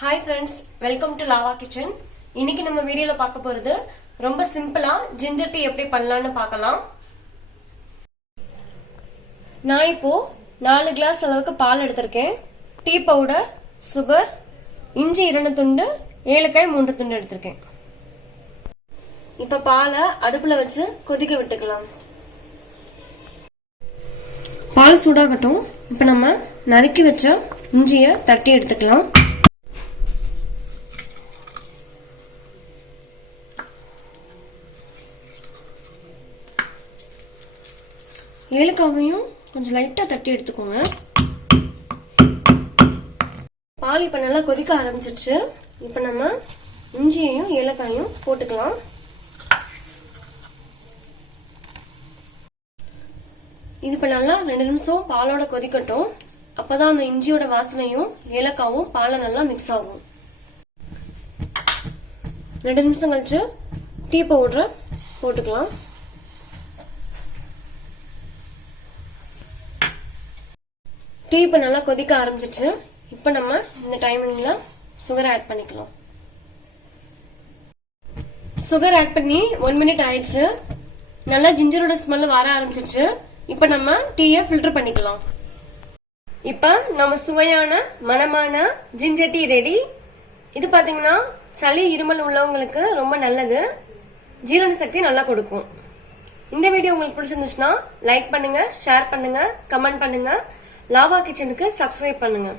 Hi friends, welcome to Lava Kitchen. இன்னைக்கு நம்ம வீடியோல பார்க்க போறது ரொம்ப சிம்பிளா ginger tea எப்படி பண்ணலாம்னு பார்க்கலாம். நான் இப்போ 4 கிளாஸ் அளவுக்கு பால் எடுத்திருக்கேன். டீ பவுடர், சுகர், இஞ்சி 2 துண்டு, ஏலக்காய் 3 துண்டு எடுத்திருக்கேன். இப்ப பாலை அடுப்புல வச்சு கொதிக்க விட்டுக்கலாம். பால் சூடாகட்டும். இப்ப நம்ம நறுக்கி வச்ச இஞ்சியை தட்டி எடுத்துக்கலாம். ஏலக்காவையும் கொஞ்சம் லைட்டா தட்டி எடுத்துக்கோங்க. பால் இப்ப நல்லா கொதிக்க ஆரம்பிச்சிருச்சு. இப்ப நம்ம இஞ்சியையும் ஏலக்காயும் போட்டுக்கலாம். இது இப்ப நல்லா 2 நிமிஷம் பாலோட கொதிக்கட்டும். அப்பதான் அந்த இஞ்சியோட வாசனையும் ஏலக்காவும் பால நல்லா மிக்ஸ் ஆகும். 2 நிமிஷம் கழிச்சு டீ பவுடர் போட்டுக்கலாம். டீ இப்ப நல்லா கொதிக்க ஆரம்பிச்சிச்சு. இப்ப நம்ம இந்த டைமிங்ல சுகர் ஆட் பண்ணிக்கலாம். சுகர் ஆட் பண்ணி 1 மினிட் ஆயிடுச்சு. நல்லா ஜிஞ்சரோட ஸ்மெல் வர ஆரம்பிச்சிச்சு. இப்ப நம்ம டீயை ஃபில்டர் பண்ணிக்கலாம். இப்ப நம்ம சுவையான மணமான ஜிஞ்சர் டீ ரெடி. இது பாத்தீங்கன்னா சளி இருமல் உள்ளவங்களுக்கு ரொம்ப நல்லது. ஜீரண சக்தி நல்லா கொடுக்கும். இந்த வீடியோ உங்களுக்கு பிடிச்சிருந்துச்சுன்னா லைக் பண்ணுங்க, ஷேர் பண்ணுங்க, கமெண்ட் பண்ணுங்க. லாவா கிச்சனுக்கு சப்ஸ்கிரைப் பண்ணுங்க.